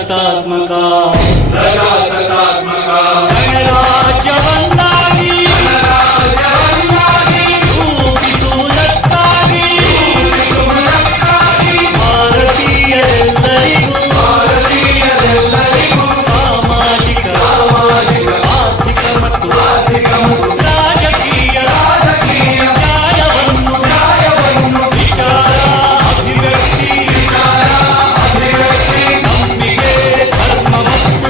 ಪ್ರಜಾಸತ್ತಾತ್ಮಕ ಪ್ರಜಾಸತ್ತಾತ್ಮಕ ಗಣರಾಜ್ಯವನ್ನಾಗಿ ರೂಪಿಸುವುದಕ್ಕಾಗಿ ಭಾರತೀಯರೆಲ್ಲರಿಗೂ ಸಾಮಾಜಿಕ ಆರ್ಥಿಕ ಮತ್ತು ರಾಜಕೀಯ ನ್ಯಾಯವನ್ನು ವಿಚಾರ ಅಭಿವ್ಯಕ್ತಿ ನಂಬಿಕೆ ಧರ್ಮ ಮತ್ತು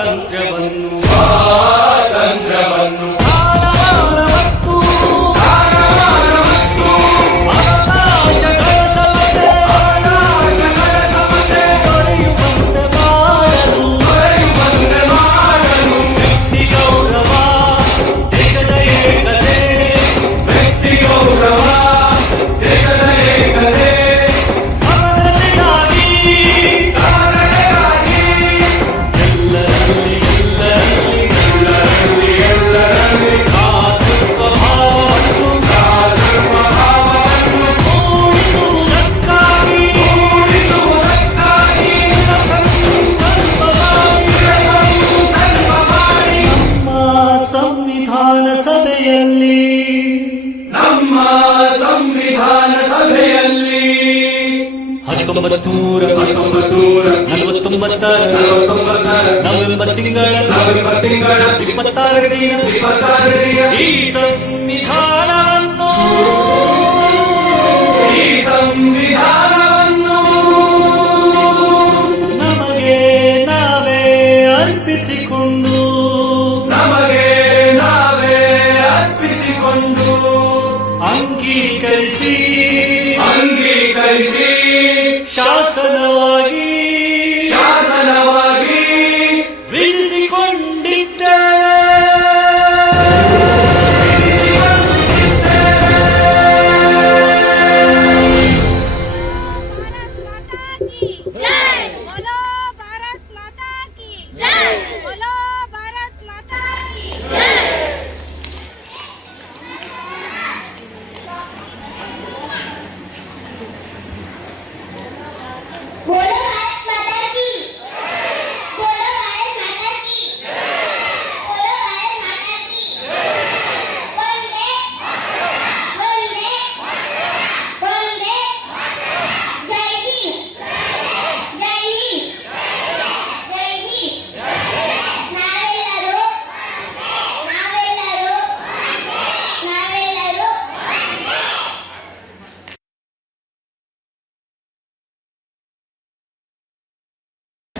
ಸ್ವಾತಂತ್ರ್ಯವನ್ನು ಅವಕಾಶಗಳ ಸಮತೆ ದೊರೆಯುವಂತೆ ಮಾಡಲು ವ್ಯಕ್ತಿ ಗೌರವ ದೇಶದ ಏಕತೆ ಸಮಗ್ರತೆಗಾಗಿ ಎಲ್ಲರಲ್ಲಿ ಭ್ರಾತೃತ್ವ ಭಾವವನ್ನು ಮೂಡಿಸುವುದಕ್ಕಾಗಿ ನಮ್ಮ ಸಂವಿಧಾನ ಸಭೆಯಲ್ಲಿ 1949 ನವೆಂಬರ್ ತಿಂಗಳ 26 ದಿನ ಈ ಸಂವಿಧಾನವನ್ನು ನಮಗೆ ನಾವೇ ಅರ್ಪಿಸಿಕೊಂಡು ಅಂಗೀಕರಿಸಿ ಶಾಸನವಾಗಿ ವಿಧಿಸಿಕೊಂಡಿದ್ದೇವೆ.